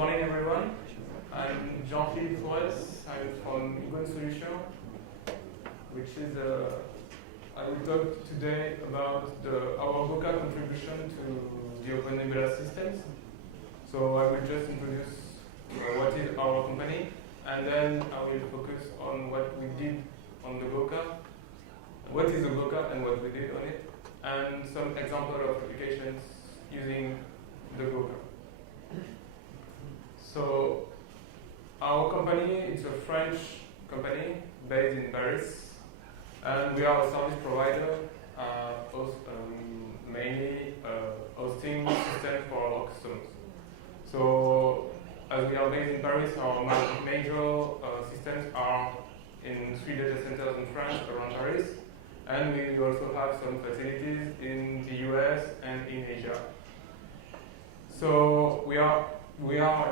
morning, everyone. I'm Jean-Philippe Fourès. I'm from Iguane Solutions, which is I will talk today about our Goca contribution to the OpenNebula systems. So I will just introduce what is our company, and then I will focus on what we did on the Goca, what is the Goca and what we did on it, and some example of applications using the Goca. So our company is a French company based in Paris, and we are a service provider, mainly hosting systems for our customers. So as we are based in Paris, our major systems are in 3 data centers in France around Paris, and we also have some facilities in the US and in Asia. So we are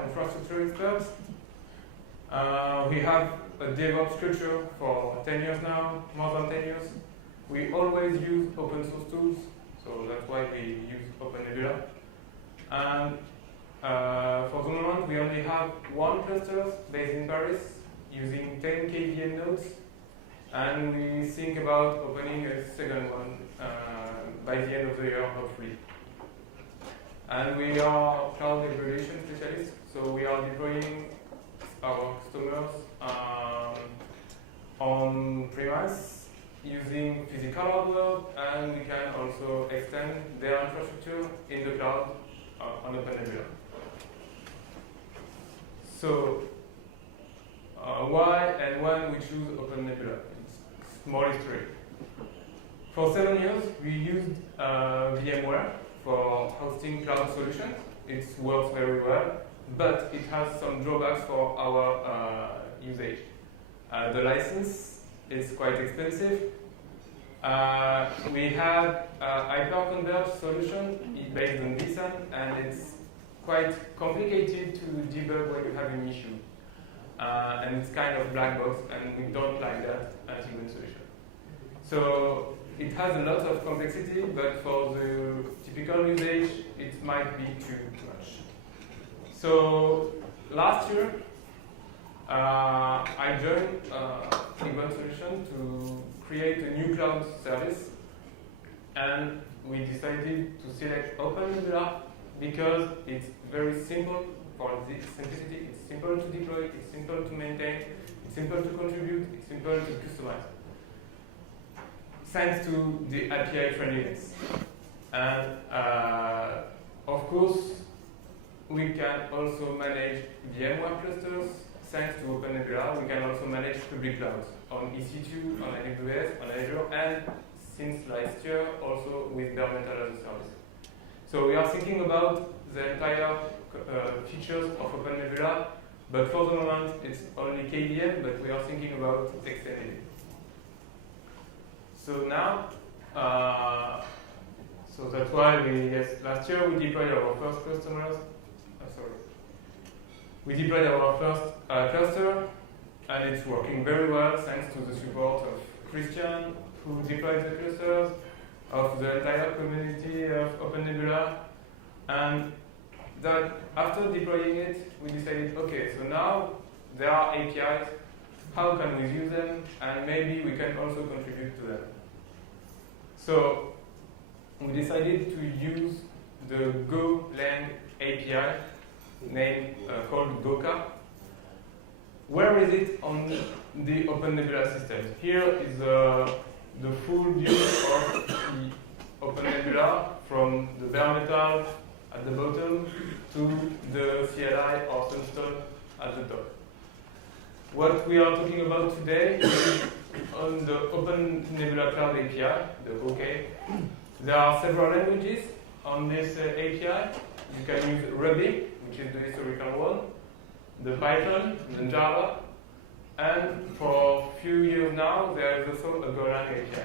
infrastructure experts. We have a DevOps culture for 10 years now, more than 10 years. We always use open source tools, so that's why we use OpenNebula. And for the moment, we only have one cluster based in Paris using 10 KVM nodes, and we think about opening a second one by the end of the year, hopefully. And we are cloud degradation specialists, so we are deploying our customers on premise using physical hardware, and we can also extend their infrastructure in the cloud on OpenNebula. So why and when we choose OpenNebula? It's small history. For 7 years, we used VMware for hosting cloud solutions. It works very well, but it has some drawbacks for our usage. The license is quite expensive. We had a hyper-converged solution based on vSAN, and it's quite complicated to debug when you have an issue. And it's kind of black box, and we don't like that as a good solution. So it has a lot of complexity, but for the typical usage, it might be too much. So last year, I joined Iguane Solutions to create a new cloud service, and we decided to select OpenNebula because it's very simple for the simplicity. It's simple to deploy, it's simple to maintain, it's simple to contribute, it's simple to customize. Thanks to the API friendliness. And of course, we can also manage VMware clusters. Thanks to OpenNebula, we can also manage public clouds on EC2, on AWS, on Azure, and since last year, also with bare metal as a service. So we are thinking about the entire features of OpenNebula, but for the moment, it's only KVM, but we are thinking about extending it. So now, so that's why last year we deployed our first customers. We deployed our first cluster, and it's working very well thanks to the support of Christian, who deployed the clusters, of the entire community of OpenNebula. And that after deploying it, we decided, okay, so now there are APIs, how can we use them, and maybe we can also contribute to them. So we decided to use the Golang API called Goca. Where is it on the OpenNebula system? Here is the full view of the OpenNebula from the bare metal at the bottom to the CLI or Sunstone at the top. What we are talking about today is on the OpenNebula Cloud API, the Goca. There are several languages on this API. You can use Ruby, which is the historical one, the Python, the Java, and for a few years now, there is also a Golang API.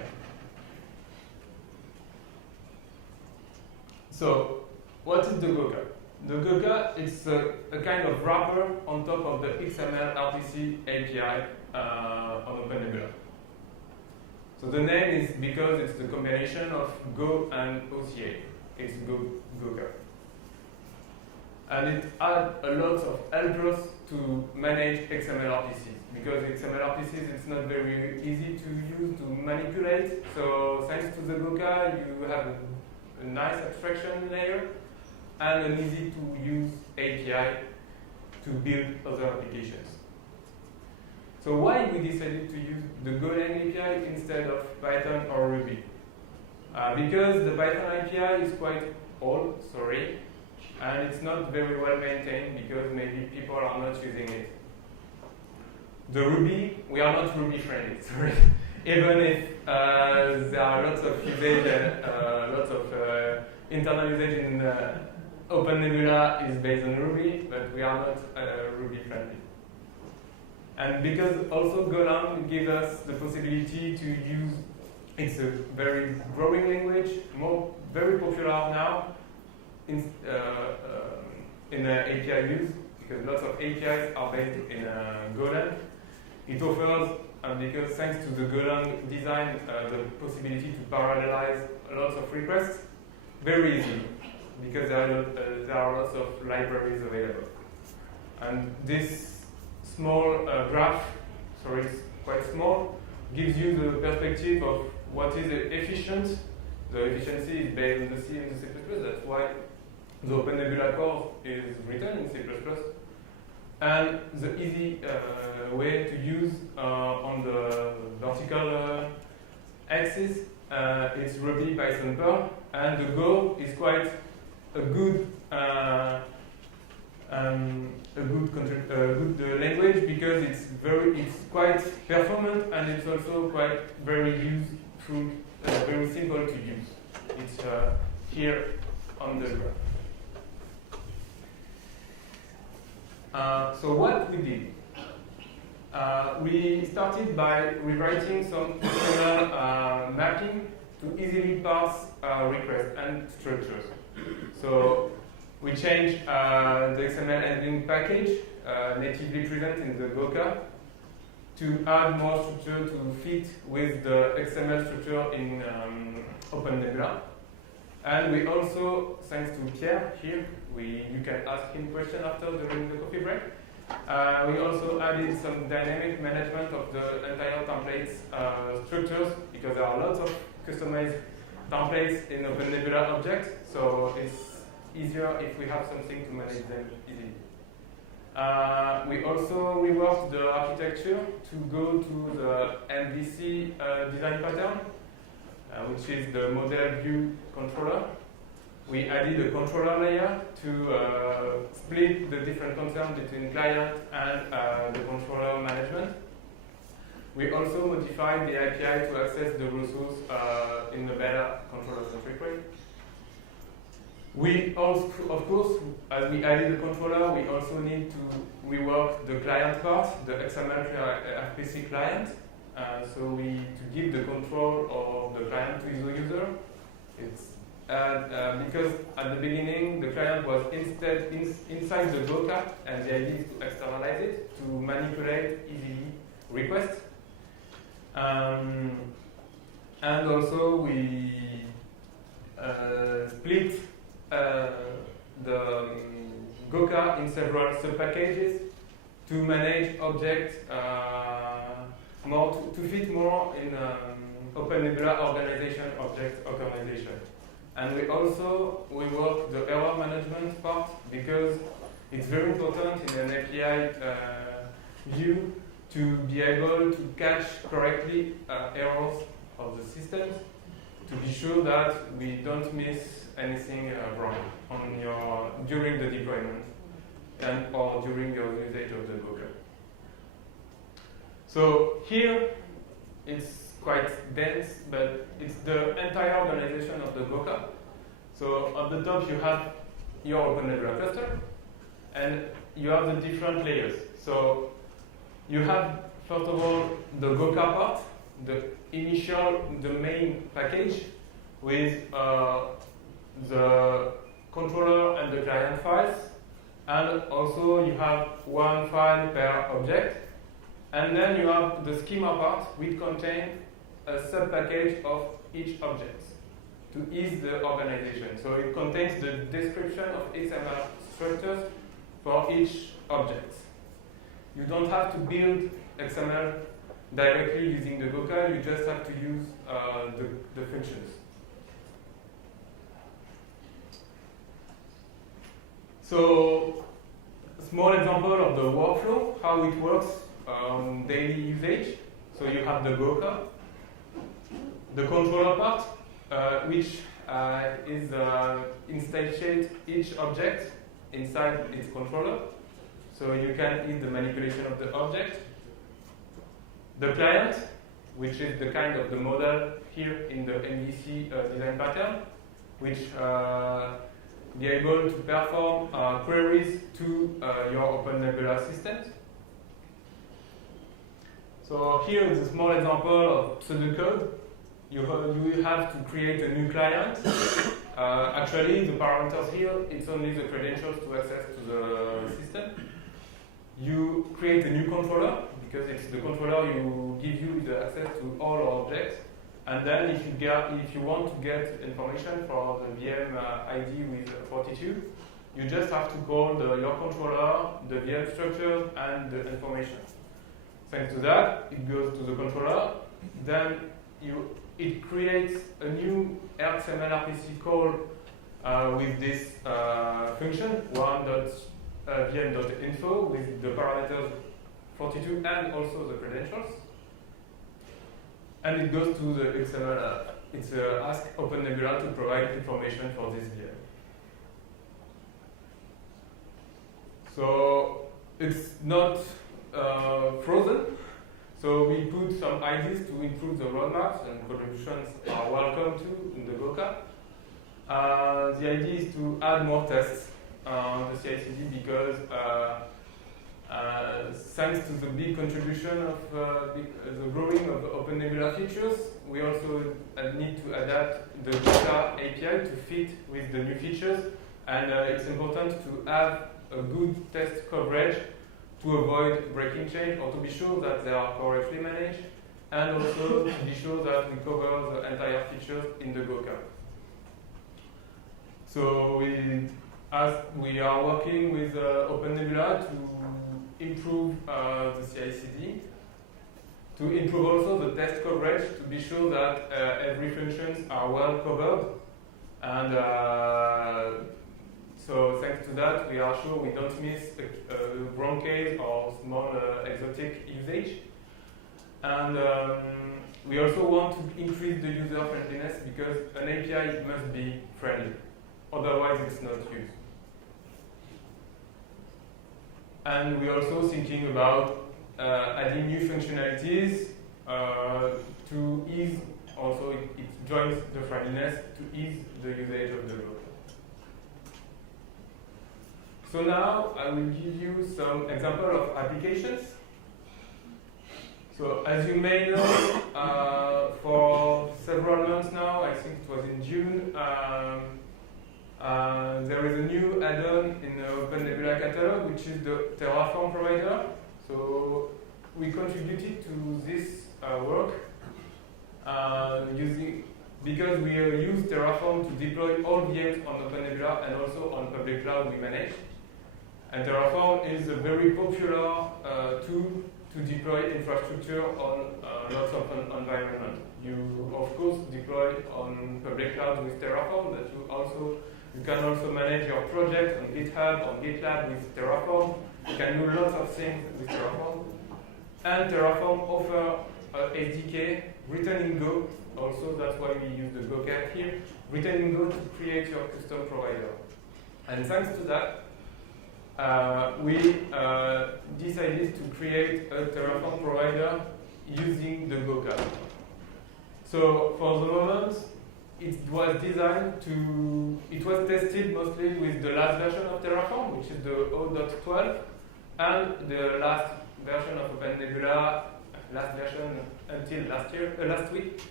So, what is the Goca? The Goca is a kind of wrapper on top of the XML RPC API on OpenNebula. So the name is because it's the combination of Go and OCA. It's Goca. And it adds a lot of helpers to manage XML RPCs, because XML RPCs it's not very easy to use, to manipulate. So thanks to the Goca, you have a nice abstraction layer and an easy to use API to build other applications. So why we decided to use the Golang API instead of Python or Ruby? Because the Python API is quite old, and it's not very well maintained because maybe people are not using it. The Ruby, we are not Ruby friendly, even if there are lots of usage and lots of internal usage in OpenNebula is based on Ruby, but we are not Ruby friendly. And because also Golang gives us the possibility to use, it's a very growing language, very popular now in API use, because lots of APIs are based in Golang. It offers, because thanks to the Golang design, the possibility to parallelize lots of requests very easily, because there are lots of libraries available. And this small graph, it's quite small, gives you the perspective of what is efficient. The efficiency is based on the C and the C++. That's why the OpenNebulaConf is written in C++. And the easy way to use on the vertical axis is Ruby, Python, Perl, and the Go is quite a good language because it's quite performant and it's also quite very useful, very simple to use. It's here on the graph. So what we did, we started by rewriting some XML mapping to easily parse requests and structures. So we changed the XML handling package natively present in the Goca to add more structure to fit with the XML structure in OpenNebula. And we also, thanks to Pierre here, you can ask him questions after during the coffee break. We also added some dynamic management of the entire templates structures, because there are lots of customized templates in OpenNebula objects, so it's easier if we have something to manage them easily. We also reworked the architecture to go to the MVC design pattern, which is the model view controller. We added a controller layer to split the different concerns between client and the controller management. We also modified the API to access the resource in a better controller-centric way. We also, of course, as we added the controller, we also need to rework the client part, the XML RPC client. So to give the control of the client to the user. Because at the beginning the client was inside the Goca, and the idea is to externalize it to manipulate easily requests. And also we split the Goca in several sub-packages to manage objects to fit more in OpenNebula organization, object organization. And we work the error management part, because it's very important in an API view to be able to catch correctly errors of the systems, to be sure that we don't miss anything wrong during the deployment or during your usage of the Goca. So here it's quite dense, but it's the entire organization of the Goca. So at the top you have your OpenNebula cluster, and you have the different layers. So you have, first of all, the Goca part, the main package with the controller and the client files, and also you have one file per object. And then you have the schema part, which contains a sub-package of each object to ease the organization. So it contains the description of XML structures for each object. You don't have to build XML directly using the Goca, you just have to use the functions. So, small example of the workflow, how it works on daily usage. So you have the Goca, the controller part, which is instantiate each object inside its controller. So you can eat the manipulation of the object. The client, which is the kind of the model here in the MVC design pattern, which be able to perform queries to your OpenNebula systems. So here is a small example of pseudocode. You have to create a new client. Actually, the parameters here, it's only the credentials to access to the system. You create a new controller, because it's the controller you give you the access to all objects. And then if you want to get information for the VM ID with 42, you just have to call your controller, the VM structure, and the information. Thanks to that, it goes to the controller. Then it creates a new XML RPC call with this function, one.vm.info with the parameters 42 and also the credentials. And it goes to the XML, it's ask OpenNebula to provide information for this VM. So it's not frozen. So we put some ideas to improve the roadmaps, and contributions are welcome too in the Goca. The idea is to add more tests on the CI/CD because thanks to the big contribution of the growing of the OpenNebula features, we also need to adapt the Goca API to fit with the new features, and it's important to have a good test coverage to avoid breaking change, or to be sure that they are correctly managed, and also to be sure that we cover the entire features in the Goca. So we are working with OpenNebula to improve the CI/CD, to improve also the test coverage, to be sure that every functions are well covered, and so thanks to that, we are sure we don't miss a wrong case or small exotic usage. And we also want to increase the user friendliness because an API must be friendly, otherwise it's not used. And we're also thinking about adding new functionalities to ease, also it joins the friendliness to ease the usage of the Goca. So now I will give you some example of applications. So as you may know, for several months now, I think it was in June, there is a new add-on in the OpenNebula catalog, which is the Terraform provider. So we contributed to this work because we use Terraform to deploy all VMs on OpenNebula and also on public cloud we manage. And Terraform is a very popular tool to deploy infrastructure on lots of environments. You, of course, deploy on public cloud with Terraform, but you can also manage your project on GitHub, on GitLab with Terraform. You can do lots of things with Terraform. And Terraform offers SDK written in Go. Also, that's why we use the Goca here. Written in Go to create your custom provider. And thanks to that, we decided to create a Terraform provider using the Goca. So for the moment, it was designed to, it was tested mostly with the last version of Terraform, which is the 0.12, and the last version of OpenNebula, last version until last week,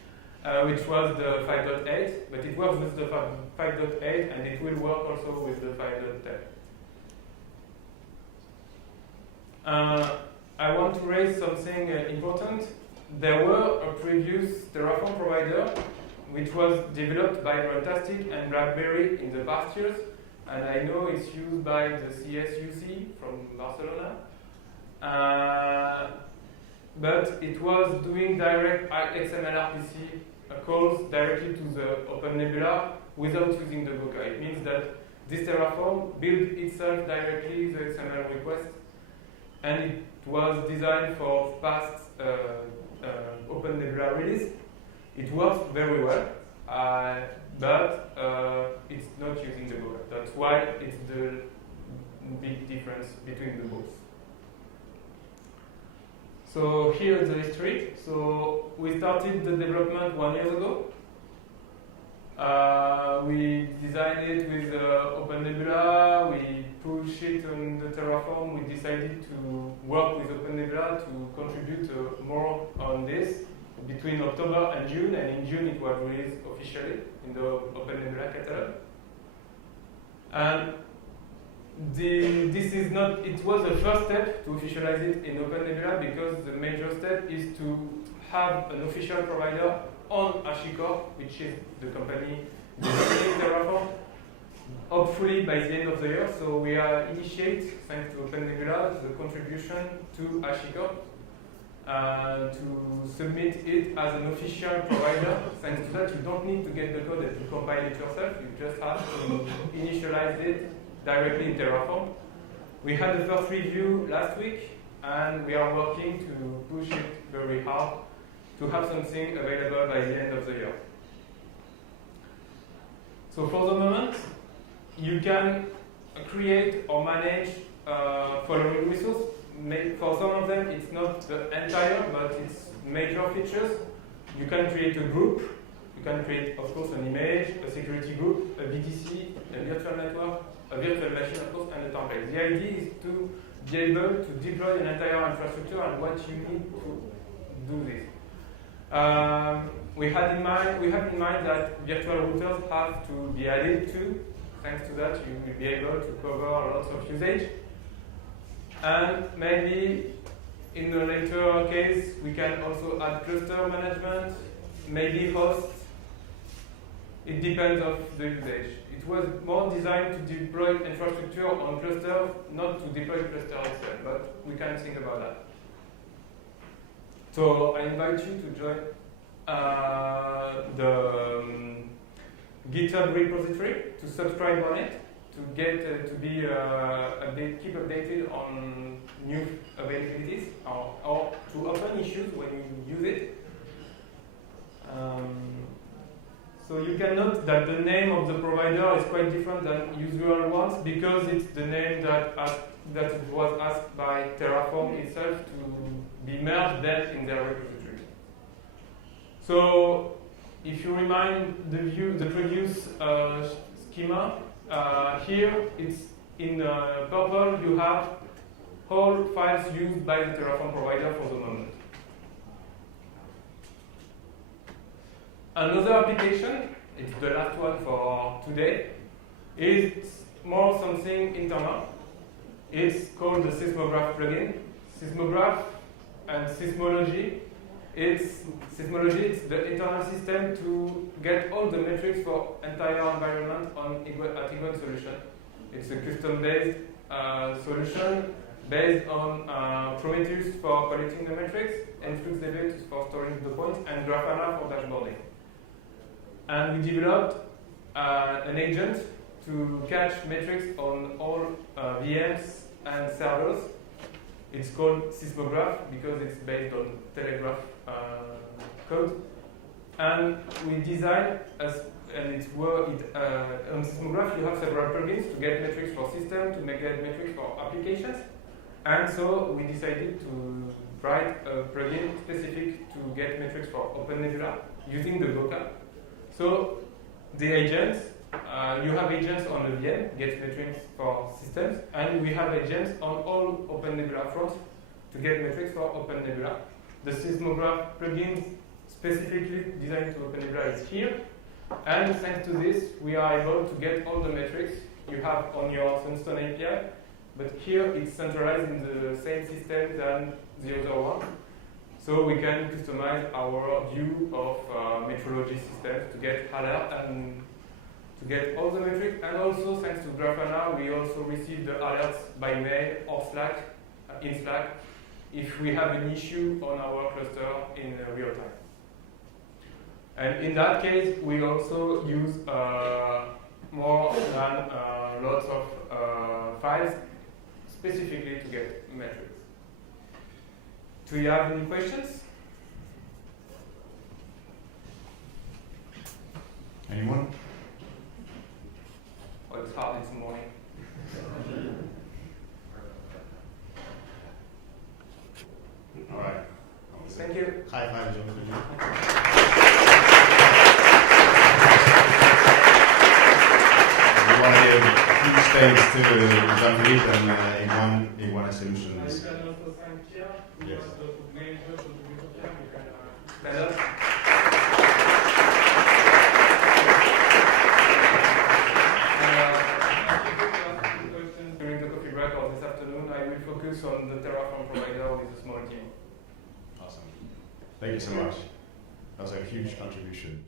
which was the 5.8, but it works with the 5.8 and it will work also with the 5.10. I want to raise something important. There were a previous Terraform provider which was developed by Runtastic and BlackBerry in the past years, and I know it's used by the CSUC from Barcelona. But it was doing direct XML-RPC calls directly to the OpenNebula without using the Goca. It means that this Terraform built itself directly the XML request, and it was designed for past OpenNebula release. It works very well, but it's not using the Goca. That's why it's the big difference between the both. So here is the history. So we started the development 1 year ago. We designed it with OpenNebula. We pushed it on the Terraform. We decided to work with OpenNebula to contribute more on this between October and June. And in June it was released officially in the OpenNebula catalog. And this is not, it was the first step to officialize it in OpenNebula, because the major step is to have an official provider on HashiCorp, which is the company developing Terraform, hopefully by the end of the year. So we are initiate, thanks to OpenNebula, the contribution to HashiCorp to submit it as an official provider. Thanks to that, you don't need to get the code and to compile it yourself. You just have to initialize it directly in Terraform. We had the first review last week, and we are working to push it very hard to have something available by the end of the year. So for the moment, you can create or manage following resources. For some of them, it's not the entire, but it's major features. You can create a group. You can create, of course, an image, a security group, a BTC, a virtual network, a virtual machine, of course, and a template. The idea is to be able to deploy an entire infrastructure and what you need to do this. We have in mind that virtual routers have to be added to. Thanks to that, you will be able to cover lots of usage. And maybe in a later case, we can also add cluster management, maybe hosts. It depends on the usage. It was more designed to deploy infrastructure on cluster, not to deploy cluster itself, but we can think about that. So I invite you to join the GitHub repository, to subscribe on it, to get to be keep updated on new availabilities, or to open issues when you use it. So you can note that the name of the provider is quite different than usual ones, because it's the name that was asked by Terraform itself to be merged then in their repository. So if you remind the previous schema, here it's in purple you have all files used by the Terraform provider for the moment. Another application, it's the last one for today, is more something internal. It's called the Sismograf plugin. Sismograf and Sismology. It's the internal system to get all the metrics for entire environment at Iguane Solutions. It's a custom-based solution based on Prometheus for collecting the metrics, and FluxDB for storing the points, and Grafana for dashboarding. And we developed an agent to catch metrics on all VMs and servers. It's called Sismograf because it's based on Telegraph code. And we designed, on Sismograf you have several plugins to get metrics for systems, to get metrics for applications. And so we decided to write a plugin specific to get metrics for OpenNebula using the Goca. So the agents, you have agents on the VM, get metrics for systems, and we have agents on all OpenNebula fronts to get metrics for OpenNebula. The Sismograf plugin specifically designed to OpenNebula is here, and thanks to this, we are able to get all the metrics you have on your Sunstone API, but here it's centralized in the same system than the other one. So we can customize our view of metrology systems to get alert and to get all the metrics, and also thanks to Grafana, we also receive the alerts by mail or Slack, in Slack, if we have an issue on our cluster in real time. And in that case, we also use more than lots of files specifically to get metrics. Do you have any questions? Anyone? Oh, it's hard this morning. All right. Thank you. High five, Jean-Philippe. We want to give huge thanks to Jean-Philippe and Iguane Solutions. You can also thank Pierre. Yes. Stand up. During the coffee break or this afternoon, I will focus on the Terraform provider with a small team. Awesome. Thank you so much. That was a huge contribution.